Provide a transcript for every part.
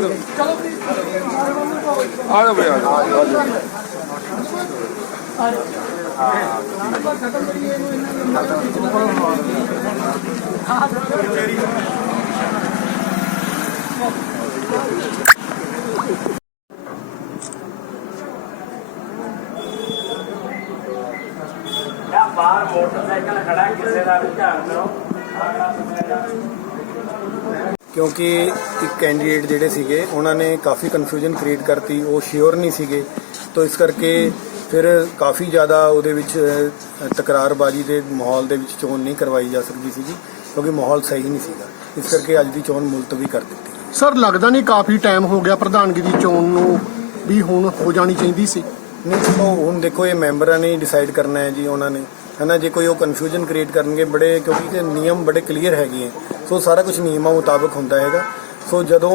ਜਾਓ ਆ ਜਾਓ ਆ ਜਾਓ ਬਾਹਰ ਮੋਟਰਸਾਈਕਲ ਖੜਾ ਕਿਸੇ ਦਾ ਵੀ ਧਿਆਨ ਕਰੋ ਕਿਉਂਕਿ ਇੱਕ ਕੈਂਡੀਡੇਟ ਜਿਹੜੇ ਸੀਗੇ ਉਹਨਾਂ ਨੇ ਕਾਫੀ ਕਨਫਿਊਜ਼ਨ ਕ੍ਰੀਏਟ ਕਰਤੀ ਉਹ ਸ਼ਿਓਰ ਨਹੀਂ ਸੀਗੇ। ਤਾਂ ਇਸ ਕਰਕੇ ਫਿਰ ਕਾਫੀ ਜ਼ਿਆਦਾ ਉਹਦੇ ਵਿੱਚ ਤਕਰਾਰਬਾਜ਼ੀ ਦੇ ਮਾਹੌਲ ਦੇ ਵਿੱਚ ਚੋਣ ਨਹੀਂ ਕਰਵਾਈ ਜਾ ਸਕਦੀ ਸੀਗੀ ਕਿਉਂਕਿ ਮਾਹੌਲ ਸਹੀ ਨਹੀਂ ਸੀਗਾ। ਇਸ ਕਰਕੇ ਅੱਜ ਦੀ ਚੋਣ ਮੁਲਤਵੀ ਕਰ ਦਿੱਤੀ ਸਰ ਲੱਗਦਾ ਨਹੀਂ ਕਾਫੀ ਟਾਈਮ ਹੋ ਗਿਆ ਪ੍ਰਧਾਨਗੀ ਦੀ ਚੋਣ ਨੂੰ ਵੀ ਹੁਣ ਹੋ ਜਾਣੀ ਚਾਹੀਦੀ ਸੀ? ਨਹੀਂ ਚਲੋ ਹੁਣ ਦੇਖੋ ਇਹ ਮੈਂਬਰਾਂ ਨੇ ਡਿਸਾਈਡ ਕਰਨਾ ਹੈ ਜੀ ਉਹਨਾਂ ਨੇ। ਹਨਾ ਜੇ ਕੋਈ ਉਹ ਕਨਫਿਊਜ਼ਨ ਕ੍ਰੀਏਟ ਕਰਨਗੇ ਬੜੇ ਕਿਉਂਕਿ ਨਿਯਮ ਬੜੇ ਕਲੀਅਰ ਹੈਗੇ ਸੋ ਸਾਰਾ ਕੁਝ ਨਿਯਮਾਂ ਮੁਤਾਬਕ ਹੁੰਦਾ ਹੈਗਾ ਸੋ ਜਦੋਂ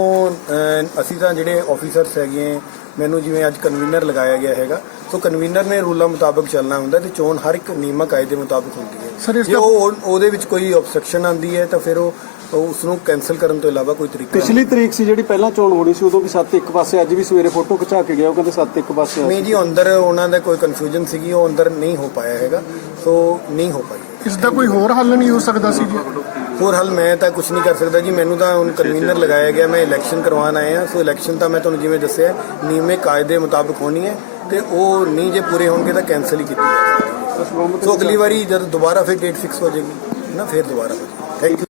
ਅਸੀਂ ਤਾਂ ਜਿਹੜੇ ਆਫੀਸਰਸ ਹੈਗੇ ਮੈਨੂੰ ਜਿਵੇਂ ਅੱਜ ਕਨਵੀਨਰ ਲਗਾਇਆ ਗਿਆ ਹੈਗਾ ਸੋ ਕਨਵੀਨਰ ਨੇ ਰੂਲਾਂ ਮੁਤਾਬਕ ਚੱਲਣਾ ਹੁੰਦਾ ਤੇ ਚੋਣ ਹਰ ਇੱਕ ਨਿਯਮਾਂ ਕਾਇਦੇ ਮੁਤਾਬਕ ਹੁੰਦੀ ਹੈ ਜੇ ਦਾ- ਉਹ ਉਹਦੇ ਵਿੱਚ ਕੋਈ ਆਬਸਟ੍ਰਕਸ਼ਨ ਆਂਦੀ ਹੈ ਤਾਂ ਫਿਰ ਉਹ ਉਸ ਨੂੰ ਕੈਨਸਲ ਕਰਨ ਤੋਂ ਇਲਾਵਾ ਕੋਈ ਤਰੀਕਾ। ਪਿਛਲੀ ਤਰੀਕ ਸੀ ਜਿਹੜੀ ਪਹਿਲਾਂ ਚੋਣ ਹੋਣੀ ਸੀ ਉਦੋਂ ਵੀ ਸੱਤ ਇੱਕ ਪਾਸੇ ਅੱਜ ਵੀ ਸਵੇਰੇ ਫੋਟੋ ਖਿਚਾ ਕੇ ਗਿਆ ਉਹ ਕਹਿੰਦੇ ਸੱਤ ਇੱਕ ਪਾਸੇ। ਨਹੀਂ ਜੀ ਅੰਦਰ ਉਹਨਾਂ ਦਾ ਕੋਈ ਕਨਫਿਊਜ਼ਨ ਸੀਗੀ ਉਹ ਅੰਦਰ ਨਹੀਂ ਹੋ ਪਾਇਆ ਹੈਗਾ ਸੋ ਨਹੀਂ ਹੋ ਪਾਈ ਇਸ ਦਾ ਕੋਈ ਹੋਰ ਹੱਲ ਨਹੀਂ ਹੋ ਸਕਦਾ ਸੀ ਜੀ? ਹੋਰ ਹੱਲ ਮੈਂ ਤਾਂ ਕੁਝ ਨਹੀਂ ਕਰ ਸਕਦਾ ਜੀ। ਮੈਨੂੰ ਤਾਂ ਹੁਣ ਕਨਵੀਨਰ ਲਗਾਇਆ ਗਿਆ, ਮੈਂ ਇਲੈਕਸ਼ਨ ਕਰਵਾਉਣ ਆਇਆ। ਸੋ ਇਲੈਕਸ਼ਨ ਤਾਂ ਮੈਂ ਤੁਹਾਨੂੰ ਜਿਵੇਂ ਦੱਸਿਆ ਨਿਯਮੇ ਕਾਇਦੇ ਮੁਤਾਬਕ ਹੋਣੀ ਹੈ ਤੇ ਉਹ ਨਹੀਂ ਜੇ ਪੂਰੇ ਹੋਣਗੇ ਤਾਂ ਕੈਨਸਲ ਹੀ ਕੀਤੀ ਜਾ ਸੋ ਅਗਲੀ ਵਾਰੀ ਜਦ ਦੁਬਾਰਾ ਫਿਰ ਡੇਟ ਫਿਕਸ ਹੋ ਜਾਏਗੀ, ਨਾ ਫਿਰ ਦੁਬਾਰਾ। ਹੋ ਜਾਏਗੀ ਥੈਂਕ ਯੂ